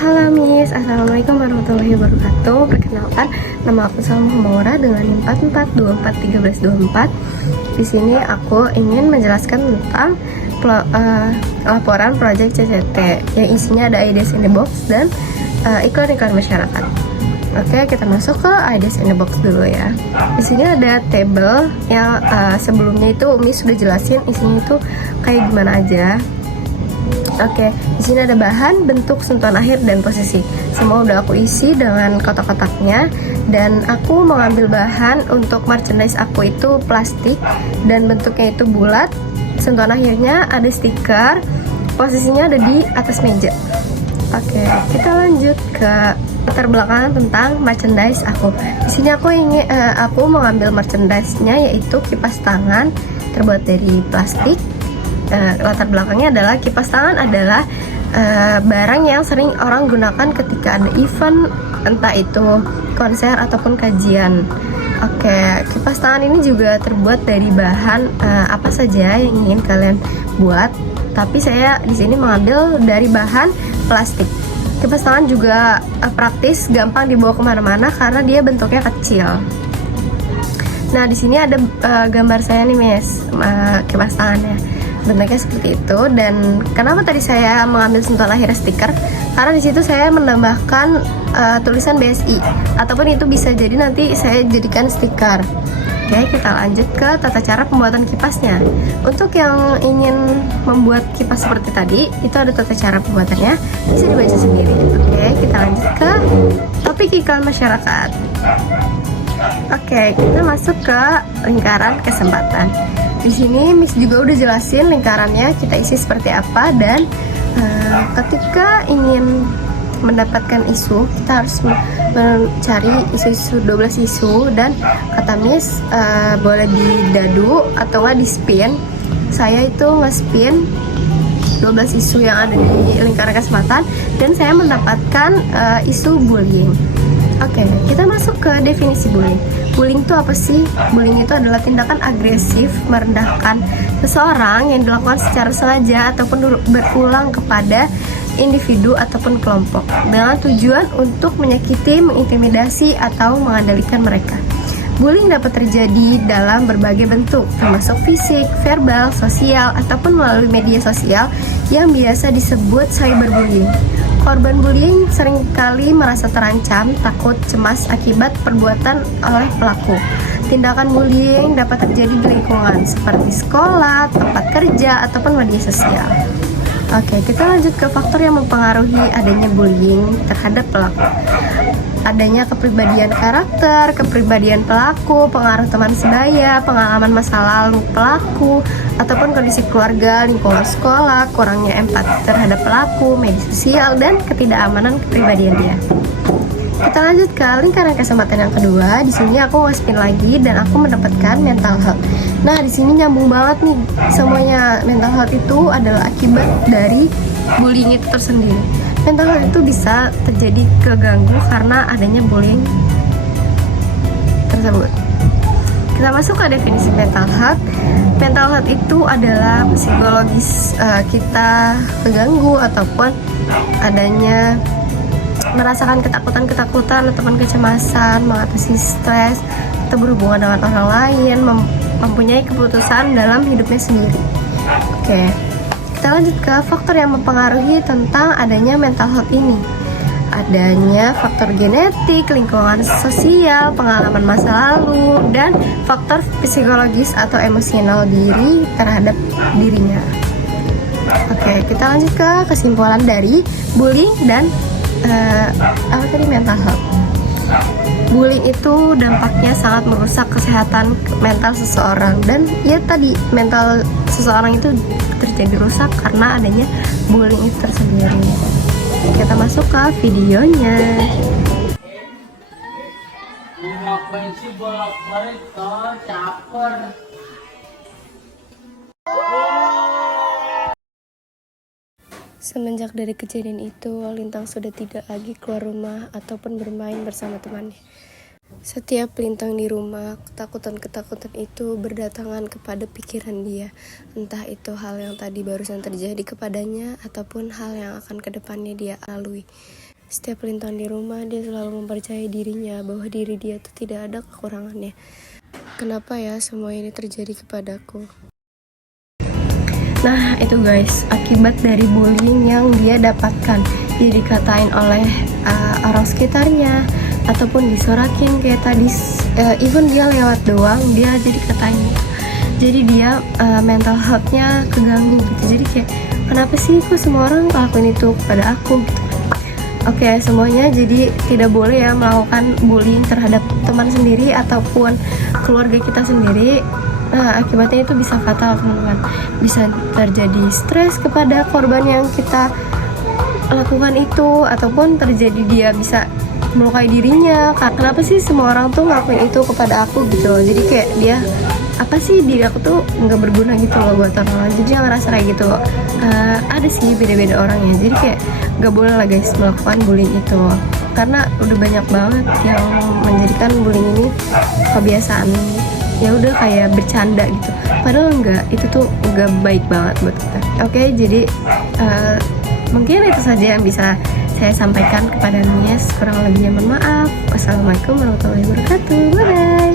Halo Miss, Assalamualaikum warahmatullahi wabarakatuh. Perkenalkan, nama aku Salma Humaura dengan NIM 44241324. Di sini aku ingin menjelaskan tentang laporan proyek CCT yang isinya ada ideas in the box dan iklan-iklan masyarakat. Oke, kita masuk ke ideas in the box dulu ya. Di sini ada table yang sebelumnya itu Miss sudah jelasin isinya itu kayak gimana aja. Oke, di sini ada bahan, bentuk, sentuhan akhir, dan posisi. Semua udah aku isi dengan kotak-kotaknya. Dan aku mengambil bahan untuk merchandise aku itu plastik dan bentuknya itu bulat. Sentuhan akhirnya ada stiker. Posisinya ada di atas meja. Oke, kita lanjut ke latar belakangan tentang merchandise aku. Di sini aku mengambil merchandise-nya yaitu kipas tangan terbuat dari plastik. Latar belakangnya adalah kipas tangan adalah barang yang sering orang gunakan ketika ada event, entah itu konser ataupun kajian. Oke, kipas tangan ini juga terbuat dari bahan apa saja yang ingin kalian buat, tapi saya di sini mengambil dari bahan plastik. Kipas tangan juga praktis, gampang dibawa kemana-mana karena dia bentuknya kecil. Nah, di sini ada gambar saya nih, Miss, kipas tangannya. Bentuknya seperti itu. Dan kenapa tadi saya mengambil sentuhan akhir stiker? Karena di situ saya menambahkan tulisan BSI, ataupun itu bisa jadi nanti saya jadikan stiker. Oke, kita lanjut ke tata cara pembuatan kipasnya. Untuk yang ingin membuat kipas seperti tadi, itu ada tata cara pembuatannya, bisa dibaca sendiri. Oke, kita lanjut ke topik iklan masyarakat. Oke, kita masuk ke lingkaran kesempatan. Di sini Miss juga udah jelasin lingkarannya kita isi seperti apa, dan ketika ingin mendapatkan isu kita harus mencari isu-isu 12 isu, dan kata Miss boleh didadu atau nggak di spin. Saya itu nge-spin 12 isu yang ada di lingkaran kesempatan dan saya mendapatkan isu bullying. Oke, kita masuk ke definisi bullying. Bullying itu apa sih? Bullying itu adalah tindakan agresif merendahkan seseorang yang dilakukan secara sengaja ataupun berulang kepada individu ataupun kelompok dengan tujuan untuk menyakiti, mengintimidasi, atau mengendalikan mereka. Bullying dapat terjadi dalam berbagai bentuk, termasuk fisik, verbal, sosial, ataupun melalui media sosial yang biasa disebut cyberbullying. Korban bullying seringkali merasa terancam, takut, cemas akibat perbuatan oleh pelaku. Tindakan bullying dapat terjadi di lingkungan seperti sekolah, tempat kerja, ataupun media sosial. Oke, kita lanjut ke faktor yang mempengaruhi adanya bullying terhadap pelaku. Adanya kepribadian karakter, kepribadian pelaku, pengaruh teman sebaya, pengalaman masa lalu pelaku, ataupun kondisi keluarga, lingkungan sekolah, kurangnya empati terhadap pelaku, media sosial, dan ketidakamanan kepribadian dia. Kita lanjut ke lingkaran kesempatan yang kedua. Di sini aku nge-spin lagi dan aku mendapatkan mental health. Nah, di sini nyambung banget nih semuanya. Mental health itu adalah akibat dari bullying itu tersendiri. Mental health itu bisa terjadi keganggu karena adanya bullying tersebut. Kita masuk ke definisi mental health. Mental health itu adalah psikologis kita keganggu ataupun adanya merasakan ketakutan ataupun kecemasan, mengatasi stres, atau berhubungan dengan orang lain, mempunyai keputusan dalam hidupnya sendiri. Oke, kita lanjut ke faktor yang mempengaruhi tentang adanya mental health ini. Adanya faktor genetik, lingkungan sosial, pengalaman masa lalu, dan faktor psikologis atau emosional diri terhadap dirinya. Oke, kita lanjut ke kesimpulan dari bullying dan mental health. Bullying itu dampaknya sangat merusak kesehatan mental seseorang, dan ya tadi mental seseorang itu terjadi rusak karena adanya bullying itu tersendiri. Kita masuk ke videonya. Semenjak dari kejadian itu, Lintang sudah tidak lagi keluar rumah ataupun bermain bersama temannya. Setiap Lintang di rumah, ketakutan-ketakutan itu berdatangan kepada pikiran dia. Entah itu hal yang tadi barusan terjadi kepadanya ataupun hal yang akan kedepannya dia lalui. Setiap lintang di rumah, dia selalu mempercayai dirinya bahwa diri dia tuh tidak ada kekurangannya. Kenapa ya semua ini terjadi kepadaku? Nah itu guys, akibat dari bullying yang dia dapatkan. Dia dikatain oleh orang sekitarnya, ataupun disorakin kayak tadi, even dia lewat doang, dia jadi katain. Jadi dia mental health-nya keganggu gitu. Jadi kayak, kenapa sih kok semua orang ngelakuin itu kepada aku gitu. Oke, semuanya jadi tidak boleh ya melakukan bullying terhadap teman sendiri ataupun keluarga kita sendiri. Nah, akibatnya itu bisa fatal, teman-teman. Bisa terjadi stres kepada korban yang kita lakukan itu, ataupun terjadi dia bisa melukai dirinya. Kenapa sih semua orang tuh ngelakuin itu kepada aku gitu loh. Jadi kayak dia, apa sih diri aku tuh nggak berguna gitu loh buat orang lain. Jadi jangan ngerasa kayak gitu. Ada sih beda-beda orangnya. Jadi kayak nggak boleh lah guys melakukan bullying itu, karena udah banyak banget yang menjadikan bullying ini kebiasaan. Ya udah kayak bercanda gitu. Padahal enggak, itu tuh nggak baik banget buat kita. Oke, jadi mungkin itu saja yang bisa saya sampaikan kepada Nies. Kurang lebihnya mohon maaf. Wassalamualaikum warahmatullahi wabarakatuh. Bye.